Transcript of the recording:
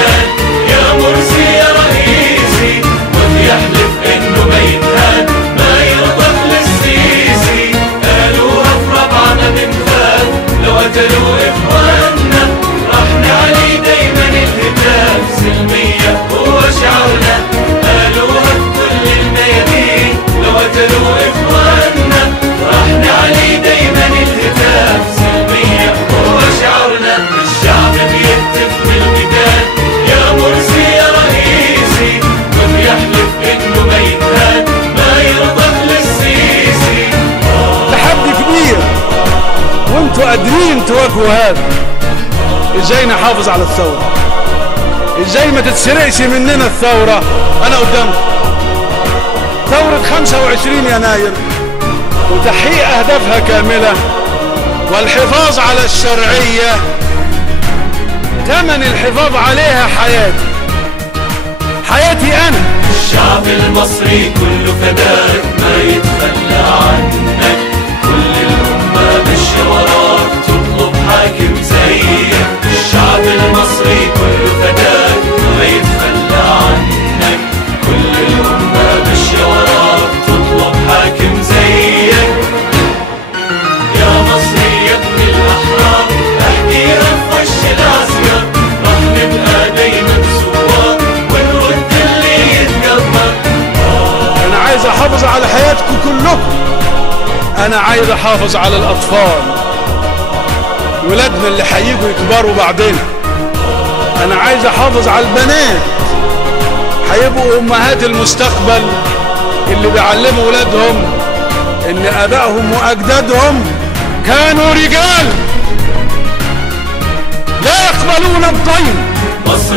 الميدان يا مرسي يا رئيسي، وبيحلف انه ما ينهان ما يرضى للسيسي. قالوها في رابعة ما بنخاف لو قتلوا اخواننا، راح نعلي دايما الهتاف سلمية هو شعارنا. قالوها في كل الميادين لو قتلوا اخواننا، راح نعلي دايما الهتاف سلمية هو شعارنا. الشعب بيهتف في الميدان يا مرسي يا رئيسي، وبيحلف انه ما ينهان ما يرضى للسيسي. تحدي كبير وانتوا قادرين تواجهوا هذا. ازاي نحافظ على الثورة؟ ازاي ما تتسرقش مننا الثورة؟ انا قدامكم ثورة 25 يناير وتحقيق اهدافها كاملة والحفاظ على الشرعية، ثمن الحفاظ عليها حياتي انا. الشعب المصري كله فداك ما يتخلى عنك، كل الأمة ماشية وراك تطلب حاكم زيك. الشعب المصري كله فداك ما يتخلى عنك، كل الأمة ماشية وراك تطلب حاكم زيك. يا مصري يا ابن الأحرار احكيها في وش العسكر، راح نبقى دايما سوار ونرد اللي يتكبر. انا عايز احافظ على حياتكم كلكم، انا عايز احافظ على الاطفال ولادنا اللي هيجوا يكبروا بعدين. انا عايز احافظ على البنات هيبقوا امهات المستقبل اللي بيعلموا ولادهم ان ابائهم واجدادهم كانوا رجال لا يقبلون الطين. مصر